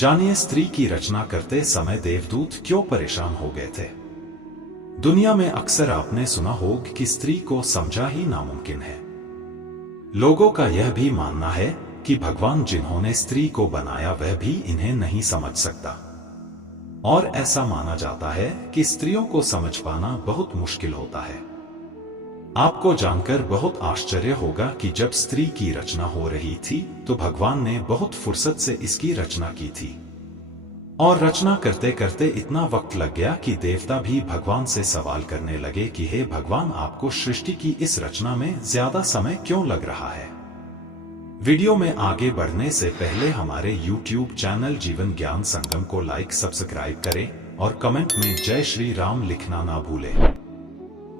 जानिए स्त्री की रचना करते समय देवदूत क्यों परेशान हो गए थे। दुनिया में अक्सर आपने सुना होगा कि स्त्री को समझा ही नामुमकिन है। लोगों का यह भी मानना है कि भगवान जिन्होंने स्त्री को बनाया वह भी इन्हें नहीं समझ सकता, और ऐसा माना जाता है कि स्त्रियों को समझ पाना बहुत मुश्किल होता है। आपको जानकर बहुत आश्चर्य होगा कि जब स्त्री की रचना हो रही थी तो भगवान ने बहुत फुर्सत से इसकी रचना की थी, और रचना करते करते इतना वक्त लग गया कि देवता भी भगवान से सवाल करने लगे कि हे भगवान, आपको सृष्टि की इस रचना में ज्यादा समय क्यों लग रहा है। वीडियो में आगे बढ़ने से पहले हमारे YouTube चैनल जीवन ज्ञान संगम को लाइक सब्सक्राइब करें और कमेंट में जय श्री राम लिखना ना भूलें।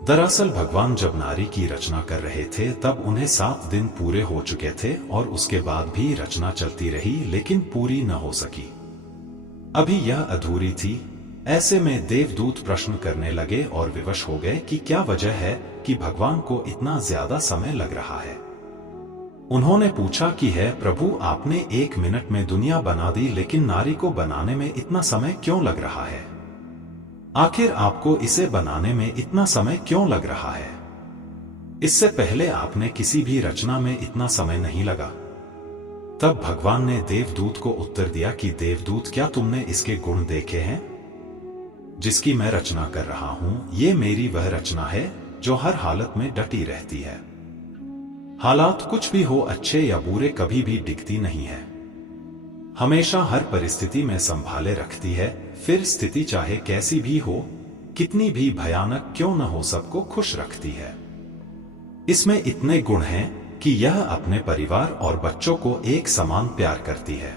दरअसल भगवान जब नारी की रचना कर रहे थे तब उन्हें 7 दिन पूरे हो चुके थे और उसके बाद भी रचना चलती रही, लेकिन पूरी न हो सकी। अभी यह अधूरी थी। ऐसे में देवदूत प्रश्न करने लगे और विवश हो गए कि क्या वजह है कि भगवान को इतना ज्यादा समय लग रहा है। उन्होंने पूछा कि है प्रभु, आपने 1 मिनट में दुनिया बना दी, लेकिन नारी को बनाने में इतना समय क्यों लग रहा है? आखिर आपको इसे बनाने में इतना समय क्यों लग रहा है? इससे पहले आपने किसी भी रचना में इतना समय नहीं लगा। तब भगवान ने देवदूत को उत्तर दिया कि देवदूत, क्या तुमने इसके गुण देखे हैं जिसकी मैं रचना कर रहा हूं? ये मेरी वह रचना है जो हर हालत में डटी रहती है। हालात कुछ भी हो, अच्छे या बुरे, कभी भी डिगती नहीं है। हमेशा हर परिस्थिति में संभाले रखती है। फिर स्थिति चाहे कैसी भी हो, कितनी भी भयानक क्यों न हो, सबको खुश रखती है। इसमें इतने गुण हैं कि यह अपने परिवार और बच्चों को एक समान प्यार करती है।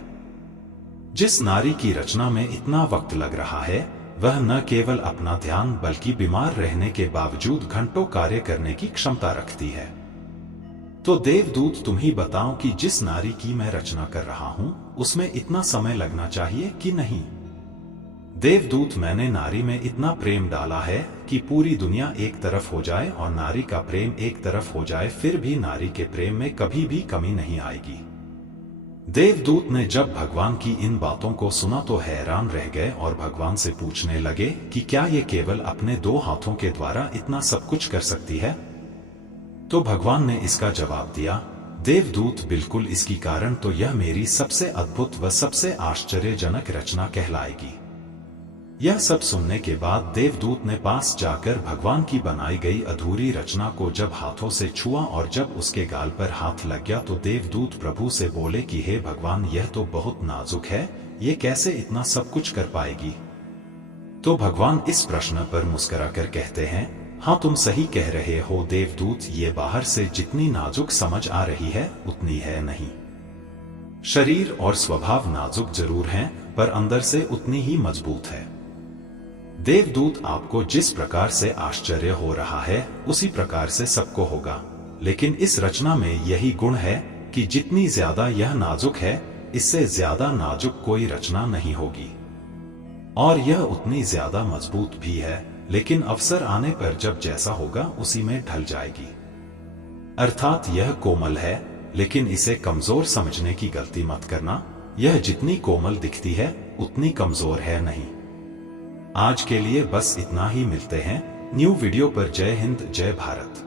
जिस नारी की रचना में इतना वक्त लग रहा है वह न केवल अपना ध्यान बल्कि बीमार रहने के बावजूद घंटों कार्य करने की क्षमता रखती है। तो देवदूत, तुम ही बताओ कि जिस नारी की मैं रचना कर रहा हूं उसमें इतना समय लगना चाहिए कि नहीं? देवदूत, मैंने नारी में इतना प्रेम डाला है कि पूरी दुनिया एक तरफ हो जाए और नारी का प्रेम एक तरफ हो जाए, फिर भी नारी के प्रेम में कभी भी कमी नहीं आएगी। देवदूत ने जब भगवान की इन बातों को सुना तो हैरान रह गए और भगवान से पूछने लगे कि क्या ये केवल अपने 2 हाथों के द्वारा इतना सब कुछ कर सकती है? तो भगवान ने इसका जवाब दिया, देवदूत, बिल्कुल, इसकी कारण तो यह मेरी सबसे अद्भुत व सबसे आश्चर्यजनक रचना कहलाएगी। यह सब सुनने के बाद देवदूत ने पास जाकर भगवान की बनाई गई अधूरी रचना को जब हाथों से छुआ और जब उसके गाल पर हाथ लग गया तो देवदूत प्रभु से बोले कि हे भगवान, यह तो बहुत नाजुक है, ये कैसे इतना सब कुछ कर पाएगी? तो भगवान इस प्रश्न पर मुस्कुराकर कहते हैं, हाँ, तुम सही कह रहे हो देवदूत, ये बाहर से जितनी नाजुक समझ आ रही है उतनी है नहीं। शरीर और स्वभाव नाजुक जरूर हैं, पर अंदर से उतनी ही मजबूत है। देवदूत, आपको जिस प्रकार से आश्चर्य हो रहा है उसी प्रकार से सबको होगा, लेकिन इस रचना में यही गुण है कि जितनी ज्यादा यह नाजुक है, इससे ज्यादा नाजुक कोई रचना नहीं होगी, और यह उतनी ज्यादा मजबूत भी है, लेकिन अवसर आने पर जब जैसा होगा उसी में ढल जाएगी। अर्थात यह कोमल है, लेकिन इसे कमजोर समझने की गलती मत करना। यह जितनी कोमल दिखती है उतनी कमजोर है नहीं। आज के लिए बस इतना ही। मिलते हैं न्यू वीडियो पर। जय हिंद, जय भारत।